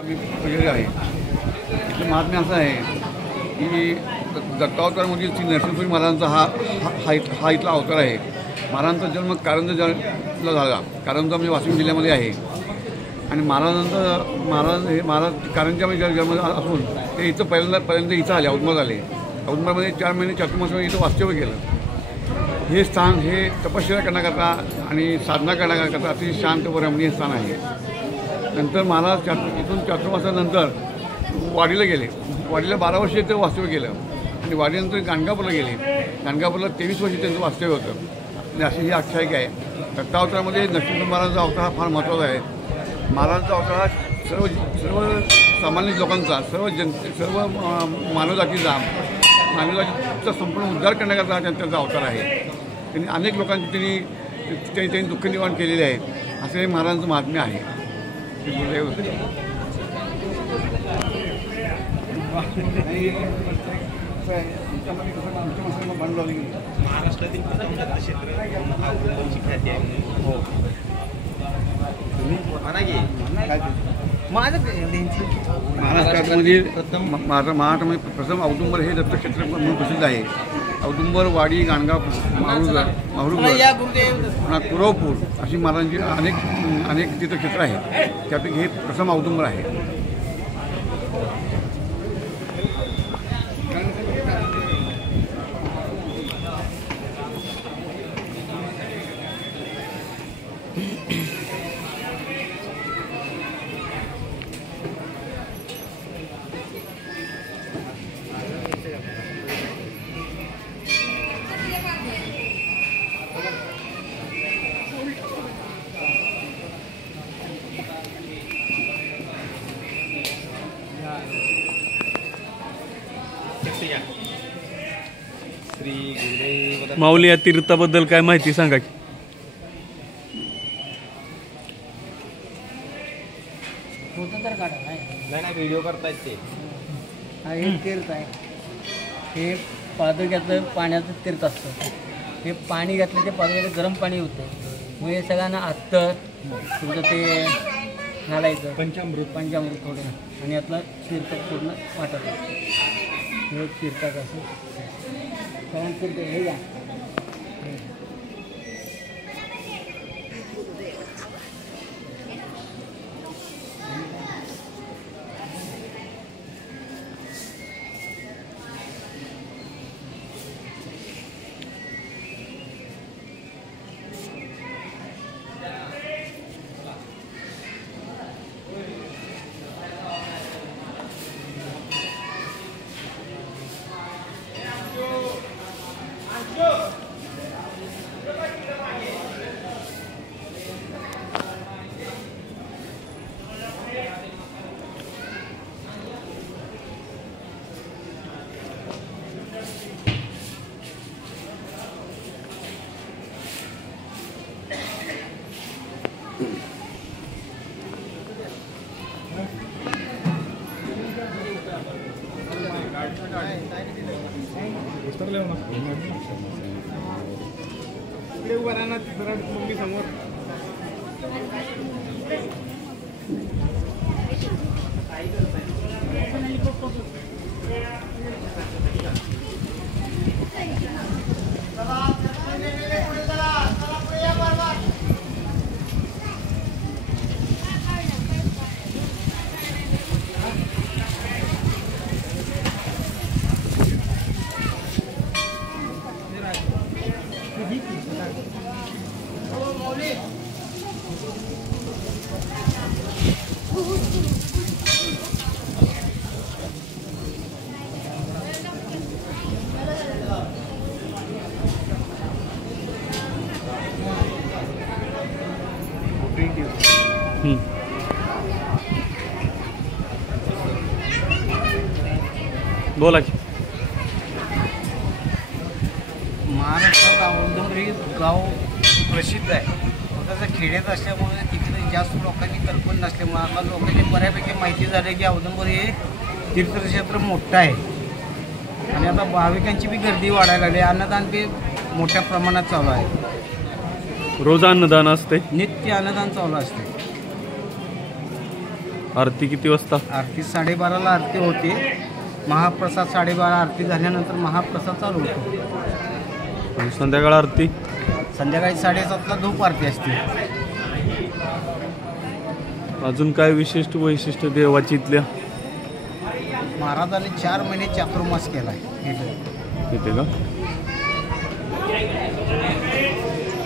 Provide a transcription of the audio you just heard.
वगैरे आहे. इथलं महात्म्य असं आहे की दत्तावतारामध्ये श्री नरसिंहपुरी महाराजांचा हा इथला अवतार आहे. महाराजांचा जन्म कारंजा झाला. कारंजा म्हणजे वाशिम जिल्ह्यामध्ये आहे. आणि महाराज कारंजामध्ये जन्म असून ते इथं पहिल्यांदा इथं आले, औदुंबर आले. औदुंबरमध्ये 4 महिने चातुर्मासामध्ये इथं वास्तव्य केलं. हे स्थान हे तपश्चर्या करण्याकरता आणि साधना करण्याकरता अतिशय शांत व रमणीय स्थान आहे. नंतर महाराज इथून चातुर्मासानंतर वाडीला गेले. वाडीला 12 वर्ष इथं वास्तव्य केलं आणि वाडीनंतर गाणगापूरला गेले. गाणगापूरला 23 वर्ष त्यांचं वास्तव्य होतं. आणि अशी ही आख्यायिका आहे. दत्तावतारामध्ये नरसिंह महाराजांचा अवतार हा फार महत्त्वाचा आहे. महाराजांचा अवतार हा सर्व सामान्य लोकांचा, सर्व मानवजातीचा संपूर्ण उद्धार करण्याकरता त्यांचा अवतार आहे. त्यांनी अनेक लोकांची त्यांनी दुःख निवारण केलेले आहेत. असं हे महाराजांचं महात्म्य आहे. महाराष्ट्रातील महाराष्ट्रामध्ये महाराष्ट्रामध्ये प्रथम औदुंबर हे दत्तक्षेत्र म्हणून प्रसिद्ध आहे. औदुंबर, वाडी, गाणगापूर, माहुरगड, कुरवपूर अशी महाराजांची अनेक तीर्थक्षेत्र आहेत. त्यापैकी हे प्रथम औदुंबर आहे. माऊली, या तीर्थाबद्दल काय माहिती सांगा की? नाही व्हिडिओ करतायत ते. हा हे तीर्थ आहे. हे पादुक्यातलं पाण्याचं तीर्थ असतं. हे पाणी घातलं ते पादुक्याचं गरम पाणी होतं. मग हे सगळ्यांना अत्तर तुमचं ते घालायचं पंचामृत थोडं आणि यातलं तीर्थ पूर्ण वाटत. हे तीर्थात असं कारण तीर्थ हे या समोर बोला की. महाराष्ट्रात औदुंबर हे गाव प्रसिद्ध आहे. त्याचं खेड्यात असल्यामुळे तिकडे जास्त लोकांनी कल्पना नसल्यामुळे आम्हाला लोकांनी बऱ्यापैकी माहिती झाली की औदुंबर हे तीर्थक्षेत्र मोठं आहे. आणि आता भाविकांची बी गर्दी वाढायला लागली. अन्नदान बी मोठ्या प्रमाणात चालू आहे. रोज अन्नदान असते, नित्य अन्नदान चालू असते. आरती किती वाजता? आरती 12:30ला आरती होते. महाप्रसाद 12:30 आरती झाल्यानंतर महाप्रसाद चालू होतो. आणि संध्याकाळ आरती संध्याकाळी 7:30ला धूप आरती असते. अजून काय विशिष्ट वैशिष्ट्य देवाची इथल्या महाराजांनी 4 महिने चातुर्मास केला आहे इथे का?